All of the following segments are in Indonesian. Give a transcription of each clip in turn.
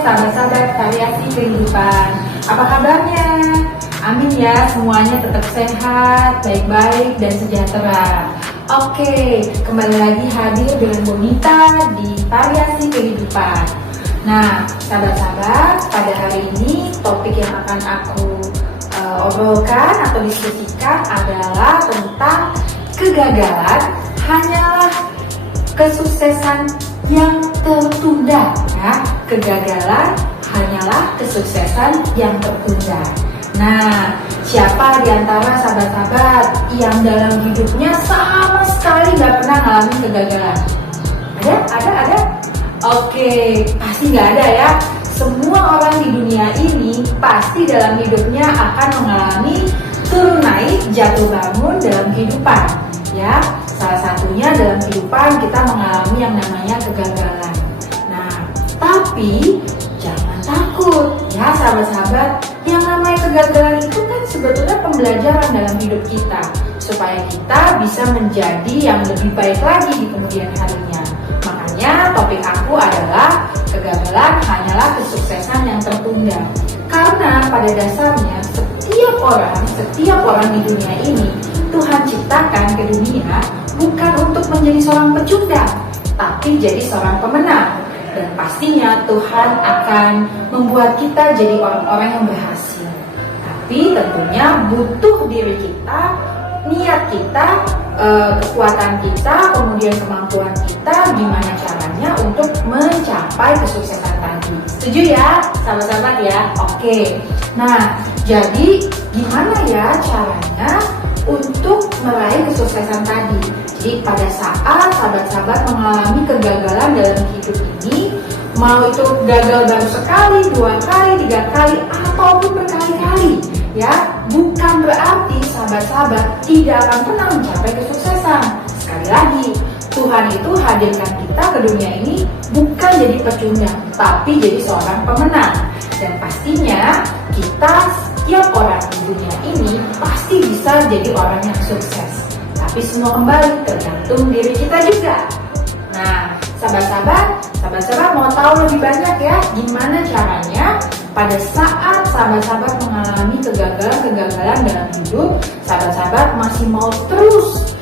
sahabat-sahabat variasi kehidupan. Apa kabarnya? Amin ya, semuanya tetap sehat, baik-baik, dan sejahtera. Oke, kembali lagi hadir dengan Bonita di variasi kehidupan. Nah, sahabat-sahabat, pada hari ini topik yang akan aku obrolkan atau diskusikan adalah tentang kegagalan hanyalah kesuksesan yang tertunda. Ya, kegagalan hanyalah kesuksesan yang tertunda. Nah, siapa di antara sahabat-sahabat yang dalam hidupnya sama sekali nggak pernah ngalamin kegagalan? Ada? Oke, pasti nggak ada ya. Semua orang di dunia ini pasti dalam hidupnya akan mengalami turun naik, jatuh bangun dalam kehidupan. Ya, salah satunya dalam kehidupan kita mengalami yang namanya kegagalan. Nah, tapi jangan takut ya sahabat-sahabat. Yang namanya kegagalan itu kan sebetulnya pembelajaran dalam hidup kita supaya kita bisa menjadi yang lebih baik lagi di kemudian harinya. Makanya topik aku adalah kegagalan hanyalah kesuksesan yang tertunda. Karena pada dasarnya setiap orang di dunia ini Tuhan ciptakan ke dunia bukan untuk menjadi seorang pecundang, tapi jadi seorang pemenang. Dan pastinya Tuhan akan membuat kita jadi orang-orang yang berhasil. Tapi tentunya butuh diri kita, niat kita, kekuatan kita, kemudian kemampuan kita, gimana caranya untuk mencapai kesuksesan tadi. Setuju ya sahabat-sahabat ya? Oke. Nah, jadi gimana ya caranya untuk meraih kesuksesan tadi? Jadi pada saat sahabat-sahabat mengalami kegagalan dalam hidup ini, mau itu gagal baru sekali, 2 kali, 3 kali, ataupun berkali-kali, ya, bukan berarti sahabat-sahabat tidak akan pernah mencapai kesuksesan. Sekali lagi, Tuhan itu hadirkan kita ke dunia ini bukan jadi pecundang, tapi jadi seorang pemenang. Dan pastinya kita, setiap orang di dunia ini pasti bisa jadi orang yang sukses. Tapi semua kembali tergantung diri kita juga. Nah, sahabat-sahabat mau tahu lebih banyak ya gimana caranya pada saat sahabat-sahabat mengalami kegagalan dalam hidup, sahabat-sahabat masih mau terus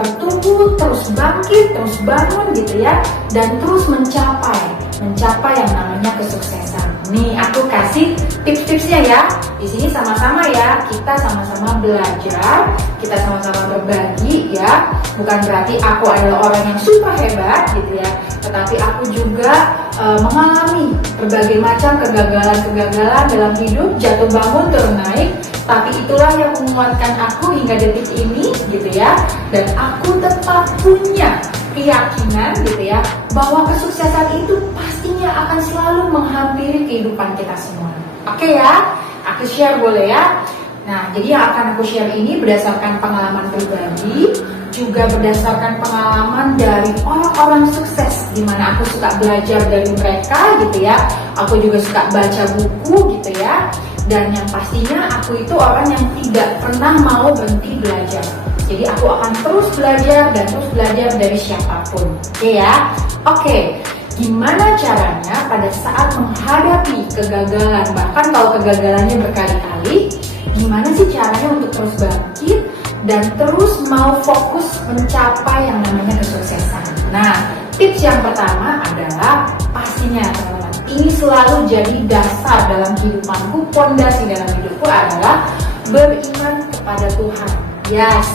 bertumbuh, terus bangkit, terus bangun gitu ya, dan terus mencapai yang namanya kesuksesan. Nih, aku kasih tips-tipsnya ya. Di sini sama-sama ya, kita sama-sama belajar, kita sama-sama berbagi ya. Bukan berarti aku adalah orang yang super hebat gitu ya, tetapi aku juga mengalami berbagai macam kegagalan dalam hidup, jatuh bangun, turun naik. Tapi itulah yang menguatkan aku hingga detik ini gitu ya. Dan aku tetap punya keyakinan gitu ya, bahwa kesuksesan itu pastinya akan selalu menghampiri kehidupan kita semua. Oke ya, aku share boleh ya. Nah, jadi yang akan aku share ini berdasarkan pengalaman pribadi, juga berdasarkan pengalaman dari orang-orang sukses, dimana aku suka belajar dari mereka gitu ya. Aku juga suka baca buku gitu ya. Dan yang pastinya aku itu orang yang tidak pernah mau berhenti belajar. Jadi aku akan terus belajar dan terus belajar dari siapapun. Oke ya? Oke. Gimana caranya pada saat menghadapi kegagalan, bahkan kalau kegagalannya berkali-kali, gimana sih caranya untuk terus bangkit dan terus mau fokus mencapai yang namanya kesuksesan? Nah, tips yang pertama adalah pastinya teman-teman, ini selalu jadi dasar dalam kehidupanku, pondasi dalam hidupku adalah beriman kepada Tuhan. Yes,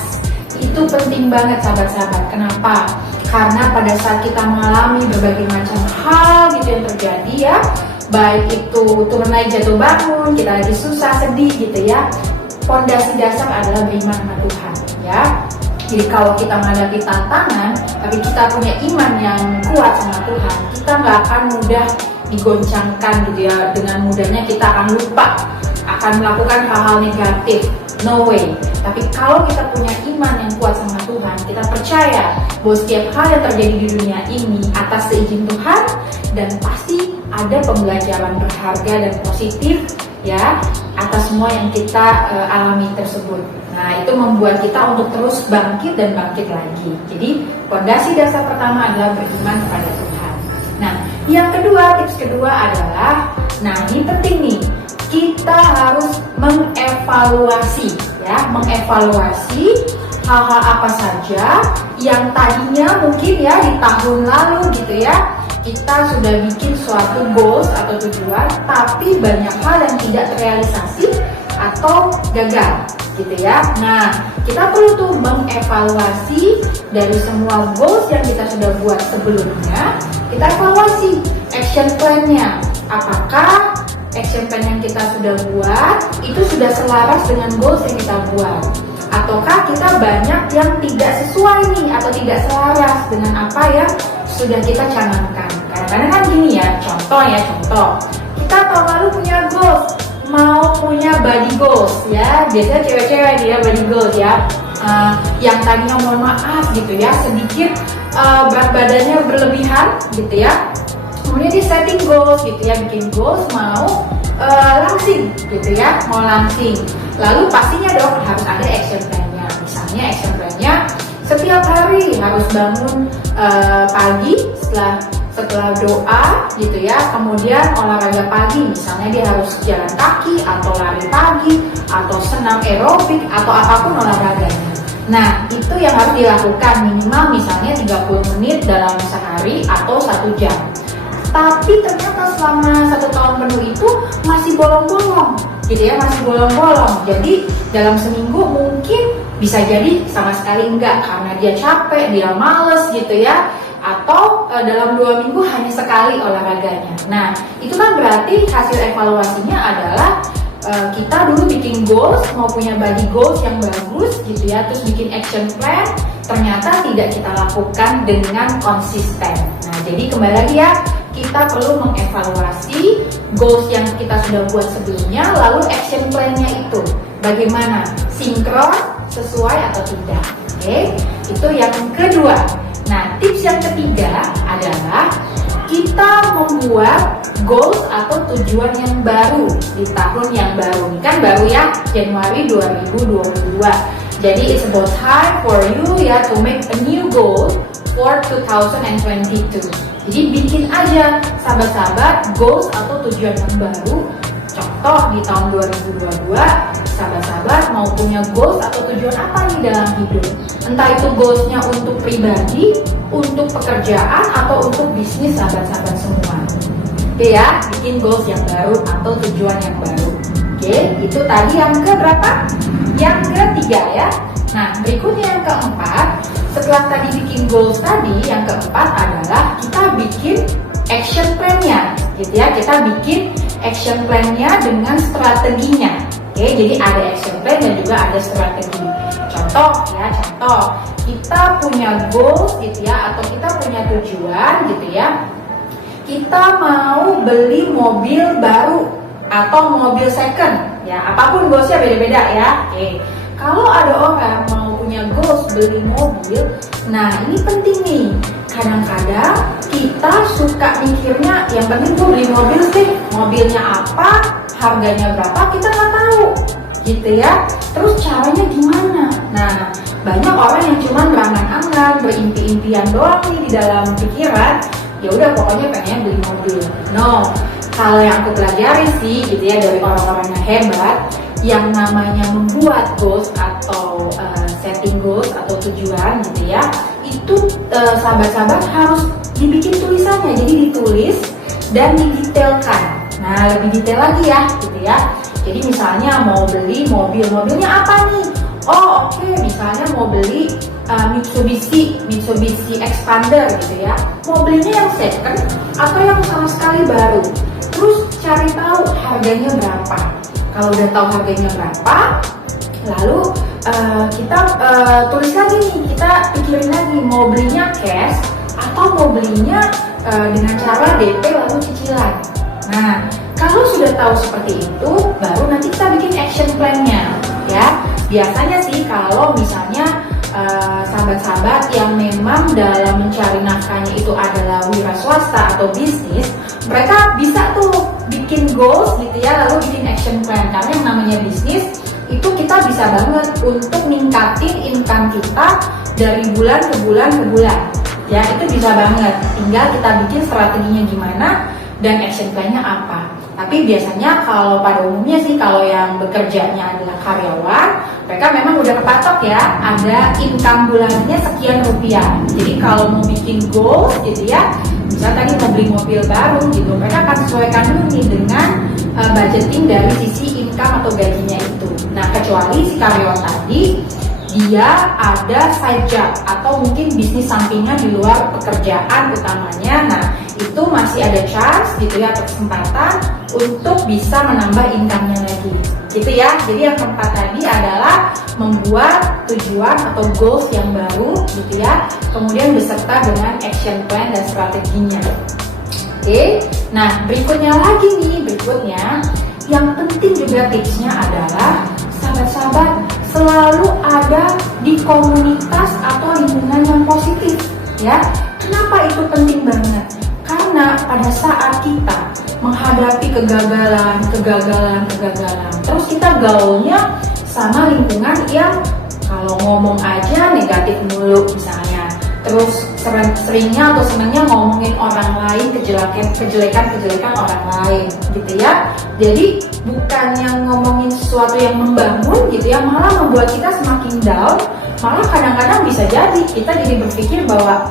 itu penting banget sahabat-sahabat. Kenapa? Karena pada saat kita mengalami berbagai macam hal gitu yang terjadi ya, baik itu turun naik jatuh bangun, kita lagi susah, sedih gitu ya, pondasi dasar adalah beriman sama Tuhan ya. Jadi kalau kita menghadapi tantangan, tapi kita punya iman yang kuat sama Tuhan, kita nggak akan mudah digoncangkan gitu ya. Dengan mudahnya kita akan lupa, akan melakukan hal-hal negatif. No way. Tapi kalau kita punya iman yang kuat sama Tuhan, kita percaya bahwa setiap hal yang terjadi di dunia ini atas seizin Tuhan, dan pasti ada pembelajaran berharga dan positif ya atas semua yang kita alami tersebut. Nah, itu membuat kita untuk terus bangkit dan bangkit lagi. Jadi, fondasi dasar pertama adalah beriman kepada Tuhan. Nah, Yang kedua, tips kedua adalah, nah ini penting nih, kita harus mengevaluasi ya, mengevaluasi hal-hal apa saja yang tadinya mungkin ya di tahun lalu gitu ya, kita sudah bikin suatu goals atau tujuan, tapi banyak hal yang tidak terrealisasi atau gagal gitu ya. Nah, kita perlu tuh mengevaluasi dari semua goals yang kita sudah buat sebelumnya. Kita evaluasi action plan-nya. Apakah action plan yang kita sudah buat itu sudah selaras dengan goals yang kita buat? Ataukah kita banyak yang tidak sesuai nih atau tidak selaras dengan apa yang sudah kita canangkan? Kadang-kadang kan gini ya, contoh. Kita tahun lalu punya goals, mau punya body goals ya, biasanya cewek-cewek dia body goals ya, yang tadinya mohon maaf gitu ya, sedikit berat badannya berlebihan gitu ya, kemudian di setting goals gitu ya, bikin goals mau langsing gitu ya, mau langsing, lalu pastinya dong harus ada action plan-nya. Misalnya action plan-nya setiap hari harus bangun pagi setelah doa gitu ya, kemudian olahraga pagi, misalnya dia harus jalan kaki atau lari pagi atau senam aerobik atau apapun olahraganya. Nah, itu yang harus dilakukan minimal misalnya 30 menit dalam sehari atau 1 jam. Tapi ternyata selama 1 tahun penuh itu masih bolong-bolong gitu ya, masih bolong-bolong. Jadi dalam seminggu mungkin bisa jadi sama sekali enggak karena dia capek, dia males gitu ya, atau dalam 2 minggu hanya sekali olahraganya. Nah, itu kan berarti hasil evaluasinya adalah kita dulu bikin goals, mau punya body goals yang bagus gitu ya, terus bikin action plan, ternyata tidak kita lakukan dengan konsisten. Nah, jadi kembali lagi ya, kita perlu mengevaluasi goals yang kita sudah buat sebelumnya, lalu action plan-nya itu bagaimana, sinkron, sesuai atau tidak. Oke, itu yang kedua. Nah, tips yang ketiga adalah kita membuat goals atau tujuan yang baru di tahun yang baru. Ini kan baru ya, Januari 2022. Jadi it's about time for you ya to make a new goal for 2022. Jadi bikin aja sahabat-sahabat goals atau tujuan yang baru. Contoh di tahun 2022, sahabat-sahabat mau punya goals atau tujuan apa nih dalam hidup? Entah itu goalsnya untuk pribadi, untuk pekerjaan, atau untuk bisnis sahabat-sahabat semua. Oke ya, bikin goals yang baru atau tujuan yang baru. Oke, itu tadi yang keberapa? Yang ketiga ya. Nah, berikutnya yang keempat. Setelah tadi bikin goals tadi, yang keempat adalah kita bikin action plan-nya gitu ya. Kita bikin action plan-nya dengan strateginya. Oke, jadi ada action plan dan juga ada strategi. Contoh, kita punya goals gitu ya, atau kita punya tujuan gitu ya. Kita mau beli mobil baru atau mobil second ya, apapun goalsnya beda-beda ya. Oke, kalau ada orang mau punya goals beli mobil, nah ini penting nih. Kadang-kadang kita suka mikirnya yang penting gue beli mobil sih, mobilnya apa, harganya berapa, kita nggak tahu gitu ya. Terus caranya gimana? Nah, banyak orang yang cuma berangan-angan, berimpi-impian doang nih di dalam pikiran. Ya udah pokoknya pengen beli mobil. No, kalau yang aku pelajari sih gitu ya dari orang-orang yang hebat, yang namanya membuat goals atau setting goals atau tujuan gitu ya, itu sahabat-sahabat harus dibikin tulisannya, jadi ditulis dan didetailkan. Nah, lebih detail lagi ya gitu ya. Jadi misalnya mau beli mobil, mobilnya apa nih? Oh oke, misalnya mau beli Mitsubishi Expander gitu ya. Mau belinya yang second atau yang sama sekali baru. Terus cari tahu harganya berapa. Kalau udah tahu harganya berapa, lalu kita tulis lagi nih, kita pikirin lagi mau belinya cash atau mau belinya dengan cara DP lalu cicilan. Nah, kalau sudah tahu seperti itu, baru nanti kita bikin action plan-nya ya. Biasanya sih kalau misalnya sahabat-sahabat yang memang dalam mencari nafkahnya itu adalah wira swasta atau bisnis, mereka bisa tuh bikin goals gitu ya, lalu bikin action plan. Karena yang namanya bisnis itu kita bisa banget untuk ningkatin income kita dari bulan ke bulan ke bulan. ya itu bisa banget. Tinggal kita bikin strateginya gimana dan action plan-nya apa. Tapi biasanya kalau pada umumnya sih, kalau yang bekerjanya adalah karyawan, mereka memang udah kepatok ya, ada income bulannya sekian rupiah. Jadi kalau mau bikin goals gitu ya, misalnya tadi mau beli mobil baru gitu, mereka akan sesuaikan dulu nih dengan budgeting dari sisi income atau gajinya itu. Nah, kecuali si karyawan tadi dia ada side job atau mungkin bisnis sampingan di luar pekerjaan utamanya. Nah, itu masih ada chance gitu ya, atau kesempatan untuk bisa menambah income-nya lagi gitu ya. Jadi yang keempat tadi adalah membuat tujuan atau goals yang baru gitu ya, kemudian beserta dengan action plan dan strateginya. Oke, nah berikutnya lagi nih, yang penting juga tipsnya adalah sahabat-sahabat selalu ada di komunitas atau lingkungan yang positif ya. Kenapa itu penting banget? Karena pada saat kita menghadapi kegagalan, terus kita gaulnya sama lingkungan yang kalau ngomong aja negatif mulu misalnya, terus seringnya atau senangnya ngomongin orang lain, kejelekan orang lain gitu ya. Jadi bukannya ngomongin sesuatu yang membangun gitu ya, malah membuat kita semakin down. Malah kadang-kadang bisa jadi kita jadi berpikir bahwa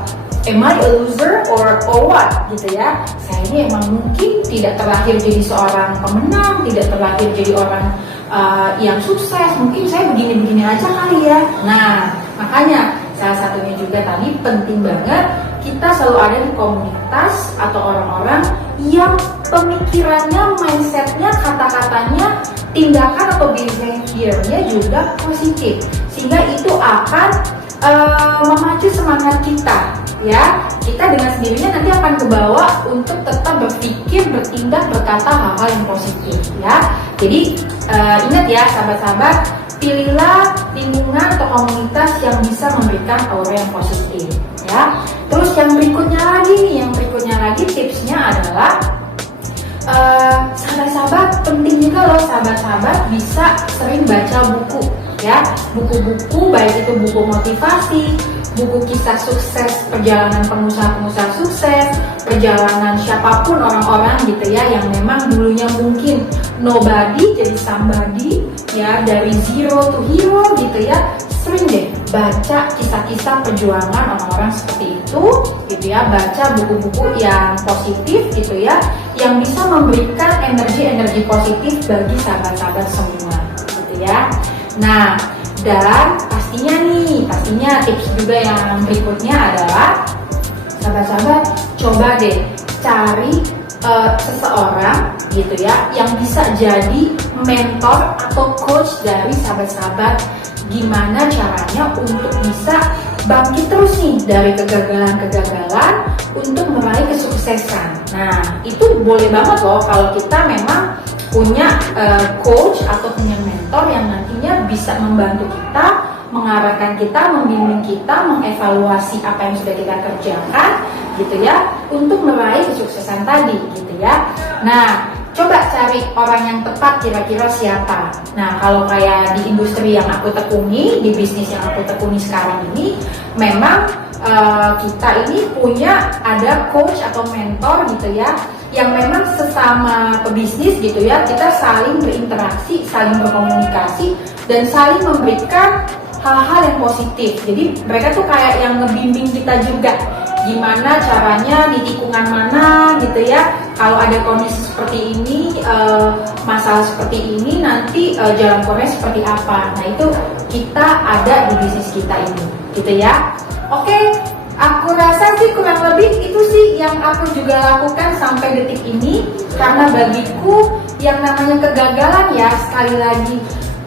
am I a loser or what gitu ya. Saya ini emang mungkin tidak terlahir jadi seorang pemenang, tidak terlahir jadi orang yang sukses. Mungkin saya begini-begini aja kali ya. Nah, makanya salah satunya juga tadi penting banget kita selalu ada di komunitas atau orang-orang yang pemikirannya, mindsetnya, kata-katanya, tindakan atau behaviornya juga positif, sehingga itu akan memacu semangat kita ya. Kita dengan sendirinya nanti akan kebawa untuk tetap berpikir, bertindak, berkata hal-hal yang positif ya. Jadi ingat ya sahabat-sahabat, pilihlah lingkungan atau komunitas yang bisa memberikan aura yang positif ya. Terus yang berikutnya lagi tipsnya adalah sahabat-sahabat penting juga loh sahabat-sahabat bisa sering baca buku ya. Buku-buku baik itu buku motivasi, buku kisah sukses, perjalanan pengusaha-pengusaha sukses, perjalanan siapapun orang-orang gitu ya, yang memang dulunya mungkin nobody jadi somebody ya, dari zero to hero gitu ya. Sering deh baca kisah-kisah perjuangan orang-orang seperti itu gitu ya, baca buku-buku yang positif gitu ya, yang bisa memberikan energi-energi positif bagi sahabat-sahabat semua gitu ya. Nah, dan pastinya tips juga yang berikutnya adalah sahabat-sahabat coba deh cari seseorang gitu ya yang bisa jadi mentor atau coach dari sahabat-sahabat. Gimana caranya untuk bisa bangkit terus nih dari kegagalan untuk meraih kesuksesan. Nah, itu boleh banget loh kalau kita memang punya coach atau punya mentor yang nantinya bisa membantu kita, mengarahkan kita, membimbing kita, mengevaluasi apa yang sudah kita kerjakan gitu ya, untuk meraih kesuksesan tadi gitu ya. Nah, coba cari orang yang tepat, kira-kira siapa. Nah, kalau kayak di industri yang aku tekuni, di bisnis yang aku tekuni sekarang ini, memang kita ini punya ada coach atau mentor gitu ya, yang memang sesama pebisnis gitu ya, kita saling berinteraksi, saling berkomunikasi, dan saling memberikan hal-hal yang positif. Jadi mereka tuh kayak yang ngebimbing kita juga, gimana caranya di tikungan mana gitu ya, kalau ada kondisi seperti ini, masalah seperti ini, nanti jalan keluarnya seperti apa. Nah, itu kita ada di bisnis kita ini gitu ya. Oke, aku rasa sih kurang lebih itu sih yang aku juga lakukan sampai detik ini. Karena bagiku yang namanya kegagalan ya, sekali lagi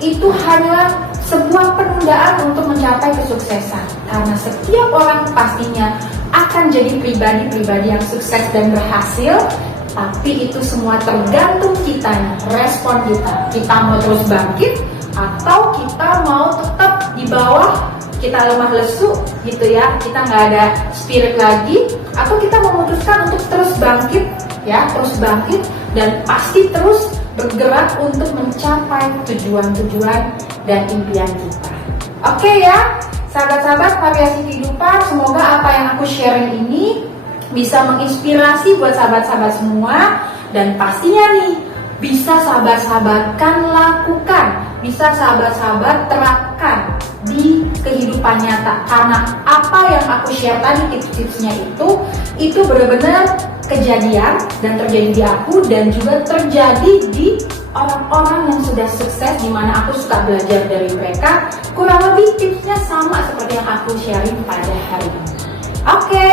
itu hanyalah sebuah penundaan untuk mencapai kesuksesan. Karena setiap orang pastinya akan jadi pribadi-pribadi yang sukses dan berhasil, tapi itu semua tergantung kitanya, respon kita. Kita mau terus bangkit atau kita mau tetap di bawah, kita lemah lesu gitu ya, kita nggak ada spirit lagi, atau kita memutuskan untuk terus bangkit ya, terus bangkit dan pasti terus bergerak untuk mencapai tujuan-tujuan dan impian kita. Oke ya, Sahabat-sahabat variasi kehidupan, semoga apa yang aku sharing ini bisa menginspirasi buat sahabat-sahabat semua. Dan pastinya nih, bisa sahabat-sahabatkan lakukan, bisa sahabat-sahabat terapkan di kehidupan nyata. Karena apa yang aku share tadi, tips-tipsnya itu benar-benar kejadian dan terjadi di aku dan juga terjadi di orang-orang yang sudah sukses, dimana aku suka belajar dari mereka. Kurang lebih tipsnya sama seperti yang aku sharing pada hari ini. Oke,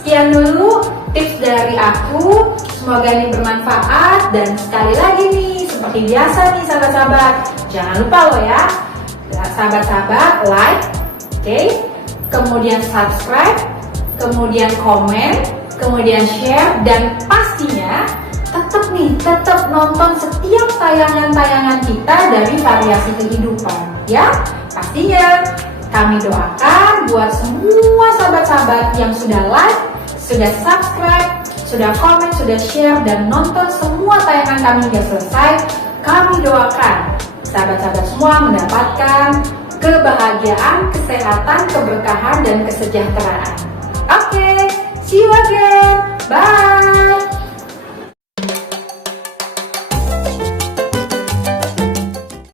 sekian dulu tips dari aku. Semoga ini bermanfaat, dan sekali lagi nih, seperti biasa nih sahabat-sahabat, jangan lupa loh ya, sahabat-sahabat like, oke, kemudian subscribe, kemudian komen, kemudian share, dan pastinya tetap nonton setiap tayangan-tayangan kita dari variasi kehidupan ya. Pastinya kami doakan buat semua sahabat-sahabat yang sudah like, sudah subscribe, sudah komen, sudah share, dan nonton semua tayangan kami hingga selesai. Kami doakan sahabat-sahabat semua mendapatkan kebahagiaan, kesehatan, keberkahan, dan kesejahteraan.